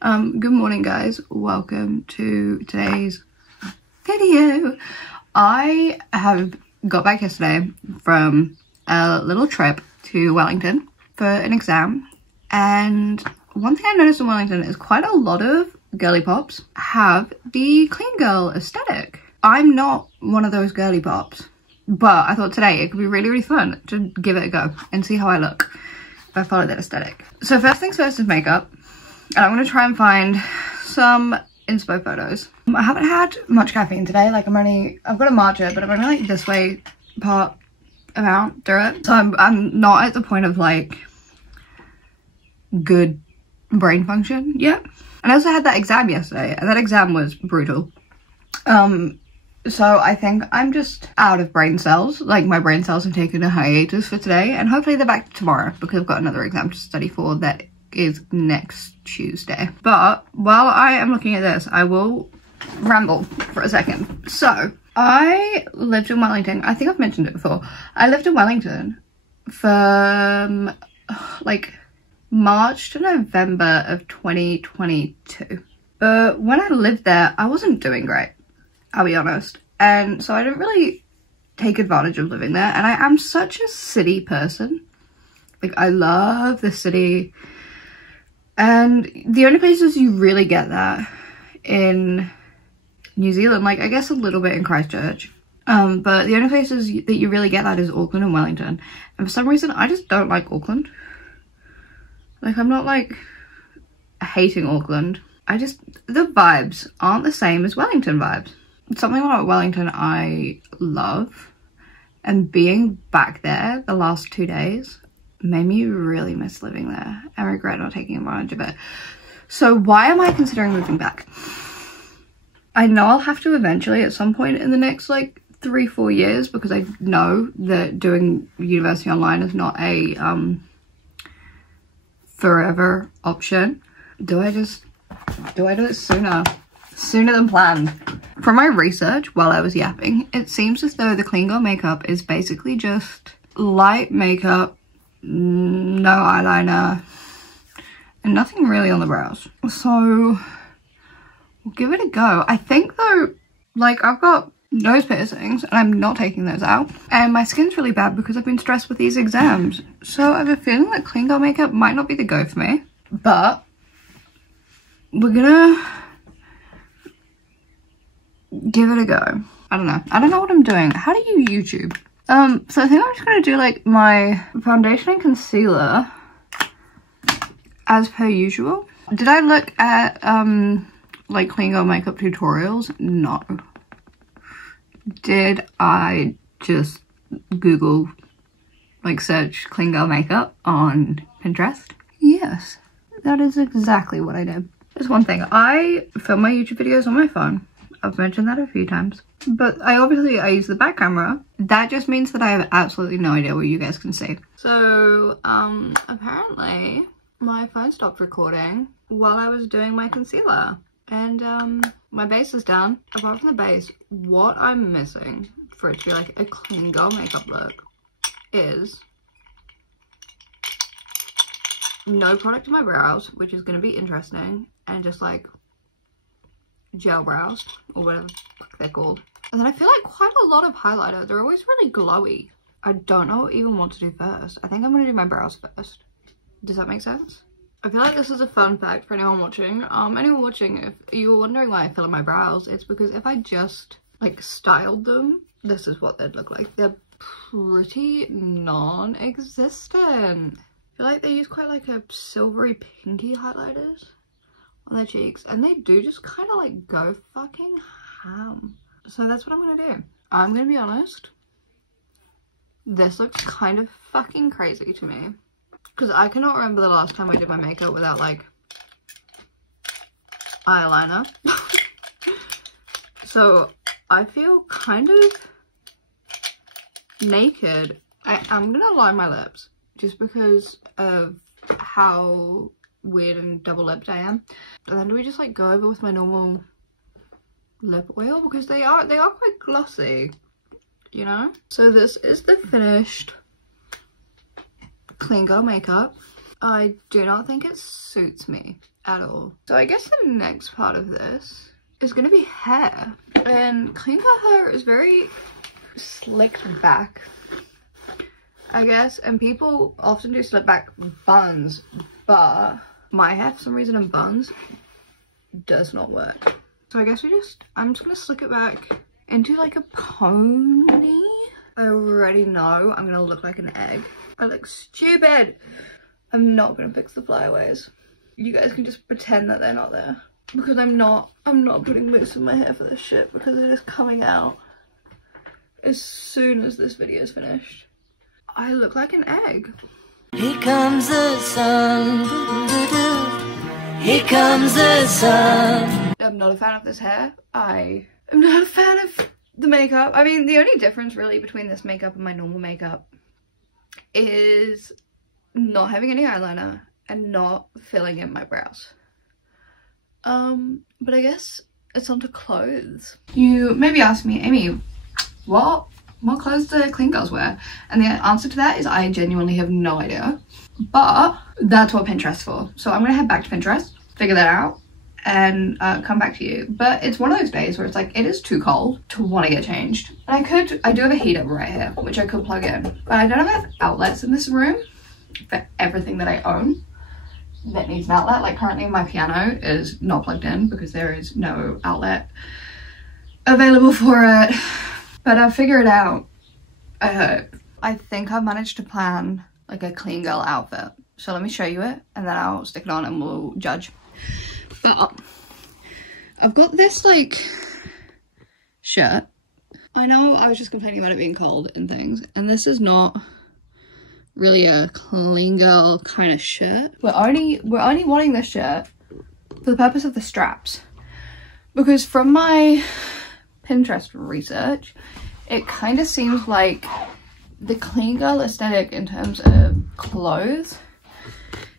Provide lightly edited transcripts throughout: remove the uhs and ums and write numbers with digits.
Good morning guys, welcome to today's video. I have got back yesterday from a little trip to Wellington for an exam, and one thing I noticed in Wellington is quite a lot of girly pops have the clean girl aesthetic. I'm not one of those girly pops, but I thought today it could be really fun to give it a go and see how I look if I follow that aesthetic. So first things first is makeup. And I'm going to try and find some inspo photos. I haven't had much caffeine today. Like I've got a matcha, but I'm only like this way part amount through it. So I'm not at the point of like good brain function yet. And I also had that exam yesterday, and that exam was brutal. So I think I'm just out of brain cells. Like my brain cells have taken a hiatus for today, and hopefully they're back tomorrow because I've got another exam to study for that is next Tuesday. But while I am looking at this, I will ramble for a second. So I lived in Wellington. I think I've mentioned it before. I lived in Wellington from like March to November of 2022. But when I lived there, I wasn't doing great, I'll be honest. And so I didn't really take advantage of living there. And I am such a city person. Like I love the city. And the only places you really get that in New Zealand, like I guess a little bit in Christchurch, but the only places that you really get that is Auckland and Wellington. And for some reason, I just don't like Auckland. Like I'm not like hating Auckland. The vibes aren't the same as Wellington vibes. Something about Wellington I love, and being back there the last 2 days made me really miss living there and regret not taking advantage of it. So why am I considering moving back? I know I'll have to eventually at some point in the next like 3-4 years, because I know that doing university online is not a forever option. Do I do it sooner than planned? From my research while I was yapping, it seems as though the clean girl makeup is basically just light makeup, no eyeliner, and nothing really on the brows. So we'll give it a go. I think though, like I've got nose piercings and I'm not taking those out, and my skin's really bad because I've been stressed with these exams. So I have a feeling that clean girl makeup might not be the go for me, but we're gonna give it a go. I don't know what I'm doing. How do you YouTube? So I think I'm just gonna do like my foundation and concealer as per usual. Did I look at like clean girl makeup tutorials? No. Did I just Google, like search clean girl makeup on Pinterest? Yes, that is exactly what I did. There's one thing, I film my YouTube videos on my phone. I've mentioned that a few times, but I use the back camera. That just means that I have absolutely no idea what you guys can see. So apparently my phone stopped recording while I was doing my concealer, and my base is done. Apart from the base, what I'm missing for it to be like a clean girl makeup look is no product in my brows, which is going to be interesting, and just like gel brows or whatever the fuck they're called. And then I feel like quite a lot of highlighter. They're always really glowy. I don't know even what to do first. I think I'm gonna do my brows first. Does that make sense? I feel like this is a fun fact for anyone watching. If you were wondering why I fill in my brows, it's because if I just like styled them, this is what they'd look like. They're pretty non-existent. I feel like they use quite like a silvery pinky highlighters on their cheeks, and they do just kind of like go fucking ham. So that's what I'm gonna do. I'm gonna be honest, this looks kind of fucking crazy to me, because I cannot remember the last time I did my makeup without like eyeliner. So I feel kind of naked. I'm gonna line my lips just because of how weird and double-lipped I am. And then do we just like go over with my normal lip oil, because they are quite glossy, you know? So this is the finished clean girl makeup. I do not think it suits me at all. So I guess the next part of this is gonna be hair. And clean cut hair is very slicked back, I guess. And people often do slick back buns, but my hair for some reason in buns does not work. So I guess I'm just gonna slick it back into like a pony. I already know I'm gonna look like an egg. I look stupid. I'm not gonna fix the flyaways. You guys can just pretend that they're not there. Because I'm not putting mousse in my hair for this shit, because it is coming out as soon as this video is finished. I look like an egg. Here comes the sun. Here comes the sun. I'm not a fan of this hair. I am not a fan of the makeup. I mean, the only difference really between this makeup and my normal makeup is not having any eyeliner and not filling in my brows. But I guess it's onto clothes. You maybe ask me, Amy, what clothes do clean girls wear? And the answer to that is I genuinely have no idea. But that's what Pinterest's for. So I'm gonna head back to Pinterest, figure that out, and come back to you. But it's one of those days where it's like, it is too cold to want to get changed. And I do have a heater right here, which I could plug in. But I don't have enough outlets in this room for everything that I own that needs an outlet. Like currently my piano is not plugged in because there is no outlet available for it. But I'll figure it out, I hope. I think I've managed to plan like a clean girl outfit. So let me show you it and then I'll stick it on and we'll judge. But I've got this like shirt. I know I was just complaining about it being cold and things, and this is not really a clean girl kind of shirt. We're only wanting this shirt for the purpose of the straps, because from my Pinterest research, it kind of seems like the clean girl aesthetic in terms of clothes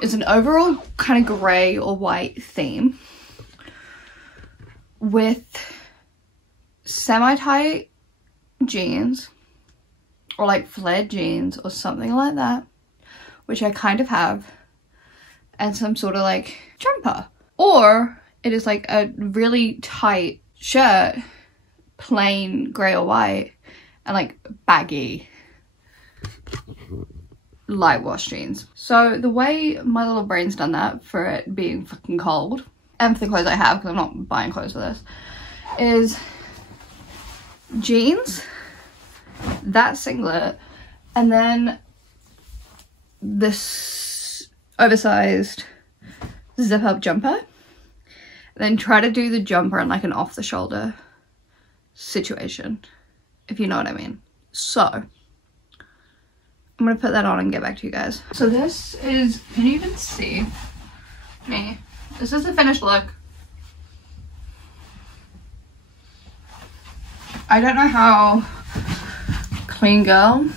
is an overall kind of grey or white theme with semi-tight jeans or like flared jeans or something like that, which I kind of have, and some sort of like jumper. Or it is like a really tight shirt, plain grey or white, and like baggy light wash jeans. So the way my little brain's done that for it being fucking cold, and for the clothes I have, because I'm not buying clothes for this, is jeans, that singlet, and then this oversized zip up jumper. Then try to do the jumper in like an off the shoulder situation, if you know what I mean. So I'm gonna put that on and get back to you guys. So this is, can you even see me? This is the finished look. I don't know how clean girl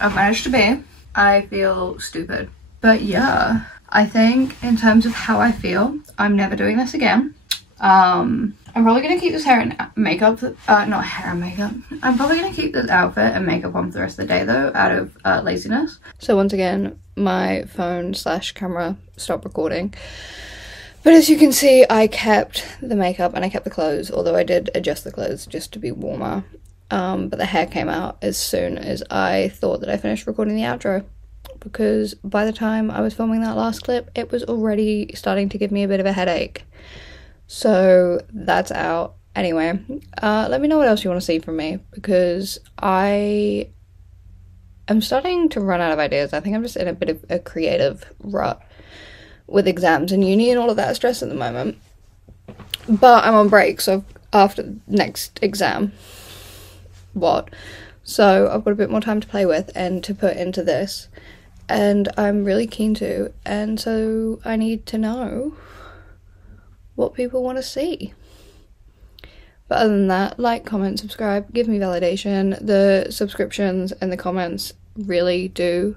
I've managed to be. I feel stupid. But yeah, I think in terms of how I feel, I'm never doing this again. I'm probably gonna keep this hair and makeup, not hair and makeup. I'm probably gonna keep this outfit and makeup on for the rest of the day though, out of laziness. So once again, my phone / camera stopped recording. But as you can see, I kept the makeup and I kept the clothes, although I did adjust the clothes just to be warmer. But the hair came out as soon as I thought that I finished recording the outro, because by the time I was filming that last clip, it was already starting to give me a bit of a headache. So that's out. Anyway, let me know what else you want to see from me, because I am starting to run out of ideas. I think I'm just in a bit of a creative rut with exams and uni and all of that stress at the moment. But I'm on break, so after next exam, so I've got a bit more time to play with and to put into this, and I'm really keen to, and so I need to know what people want to see. But other than that, like, comment, subscribe, give me validation. The subscriptions and the comments really do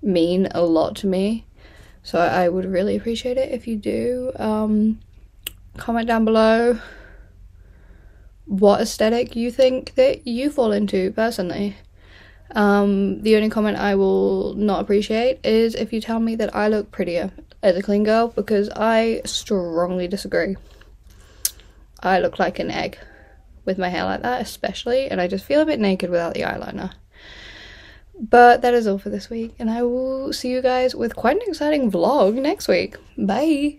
mean a lot to me, so I would really appreciate it if you do. Comment down below what aesthetic you think that you fall into personally. The only comment I will not appreciate is if you tell me that I look prettier as a clean girl, because I strongly disagree. I look like an egg with my hair like that, especially, and I just feel a bit naked without the eyeliner. But that is all for this week, and I will see you guys with quite an exciting vlog next week. Bye!